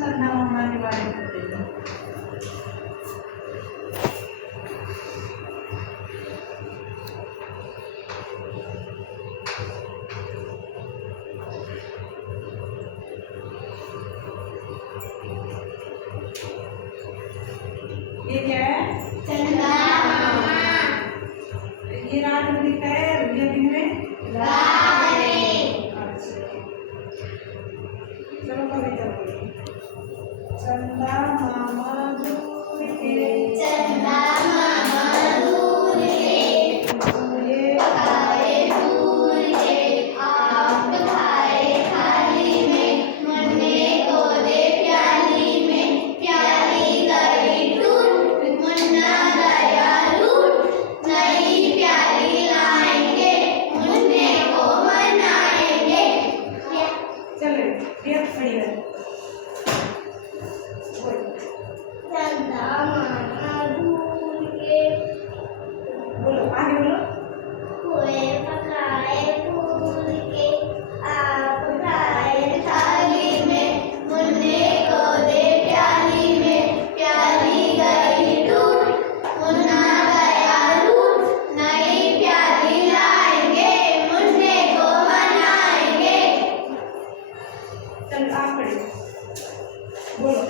चंदा मामा निवारण करते हैं। ये क्या है? चंदा मामा। ये रात में दिखता है, ये दिन में रात में। अच्छा, चलो कविता बोलो। चंदा मामा दूर के, चंदा मामा दूर के, ये पकाए दूर के, आप खाए थाली में, मुन्ने को दे प्याली में, प्याली गई टूट, मुन्ना गया लूट, नई प्याली लाएंगे, मुन्ने को मनाएंगे। चलो ये खड़ी है। बोलो चंदा मामा दूर के, बोलो आगे बोलो। हुए पकाए फूल के, आप खाए थाली में, मुन्ने को दे प्याली में, प्याली गई टूट, मुन्ना गया लूट, नई प्याली लाएंगे, मुन्ने को मनाएंगे। चलो आप खड़े बोलो।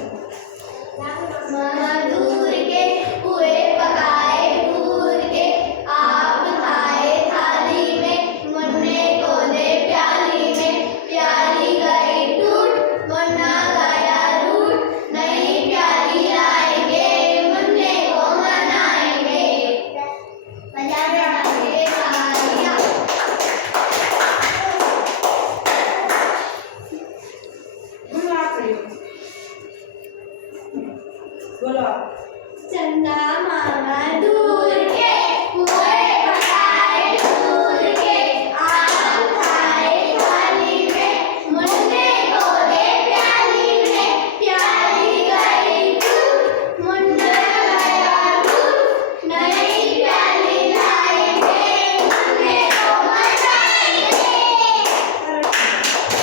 मामा दूर के, हुए पकाए फूल के, आप खाए थाली में, मुन्ने को दे प्याली में, प्याली गई टूट, मुन्ना गया लूट, नई प्याली लाएंगे, मुन्ने को मनाएंगे। बजाएंगे तालियां। बोलो आप खड़े बोलो। चंदा मामा दूर